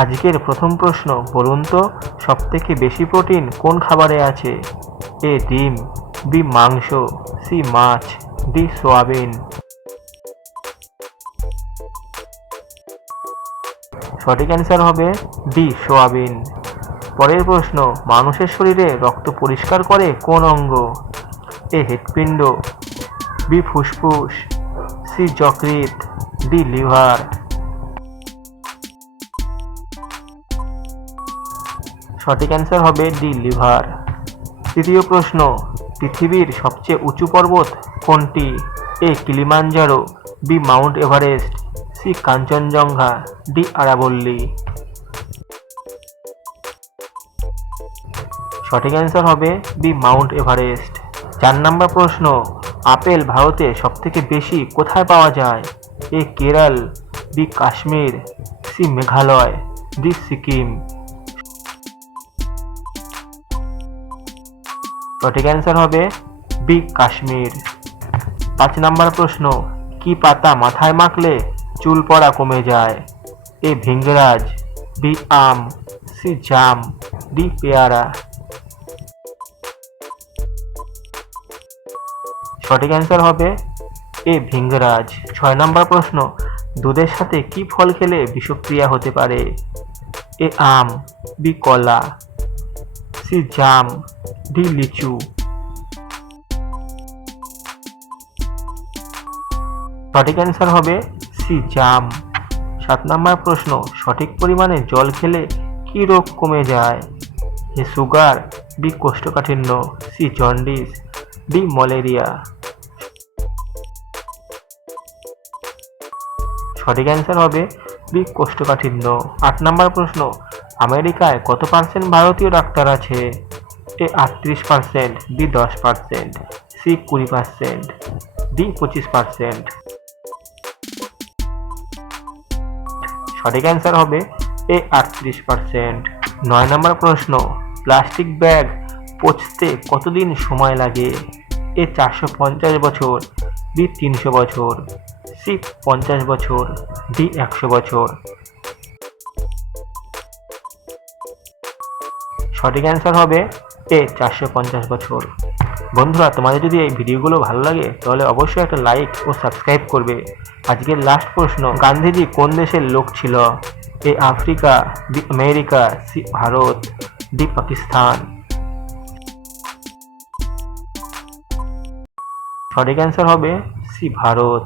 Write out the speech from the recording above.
আজকের প্রথম প্রশ্ন, বলুন তো সবথেকে বেশি প্রোটিন কোন খাবারে আছে? এ ডিম, বি মাংস, সি মাছ, ডি সোয়াবিন। সঠিক অ্যান্সার হবে ডি সোয়াবিন। পরের প্রশ্ন, মানুষের শরীরে রক্ত পরিষ্কার করে কোন অঙ্গ? এ হৃৎপিণ্ড, বি ফুসফুস, সি যকৃৎ, ডি লিভার। সঠিক অ্যান্সার হবে ডি লিভার। তৃতীয় প্রশ্ন, পৃথিবীর সবচেয়ে উঁচু পর্বত কোনটি? A Kilimanjaro, B Mount Everest, C Kanchenjunga, D আরাবল্লী। সঠিক অ্যান্সার হবে বি মাউন্ট এভারেস্ট। 4 নম্বর প্রশ্ন, আপেল ভারতে সবথেকে বেশি কোথায় পাওয়া যায়? A Kerala, B Kashmir, C Meghalaya, D Sikkim. সঠিক অ্যান্সার হবে বি কাশ্মীর। 5 নম্বর প্রশ্ন, কি পাতা মাথায় মাখলে চুল পড়া কমে যায়? এ ভিঙ্গরাজ, বি আম, সি জাম, ডি পেয়ারা। সঠিক অ্যান্সার হবে এ ভিঙ্গরাজ। 6 নম্বর প্রশ্ন, দুধের সাথে কি ফল খেলে বিষক্রিয়া হতে পারে? এ আম, বি কলা, সি জাম, ডি লিচু। সঠিক অ্যান্সার হবে সি জাম। 7 নম্বর প্রশ্ন, সঠিক পরিমাণে জল খেলে কি রোগ কমে যায়? এ সুগার, বি কোষ্ঠকাঠিন্য, সি জন্ডিস, ডি ম্যালেরিয়া। সঠিক অ্যান্সার হবে বি কোষ্ঠকাঠিন্য। 8 নম্বর প্রশ্ন, আমেরিকায় কত পার্সেন্ট ভারতীয় ডাক্তার আছে? এ 38%, বি 10%, সি 20%, ডি 25%। সঠিক অ্যান্সার হবে এ 38%। 9 নম্বর প্রশ্ন, প্লাস্টিক ব্যাগ পচতে কতদিন সময় লাগে? এ 450 বছর, বি 300 বছর, সি 50 বছর, ডি 100 বছর। সঠিক অ্যান্সার হবে এ 450 বছর। বন্ধুরা, তোমাদের যদি এই ভিডিওগুলো ভালো লাগে তাহলে অবশ্যই একটা লাইক ও সাবস্ক্রাইব করবে। আজকের লাস্ট প্রশ্ন, গান্ধীজি কোন দেশের লোক ছিল? A Africa, B America, C Bharat, D Pakistan. সঠিক অ্যান্সার হবে সি ভারত।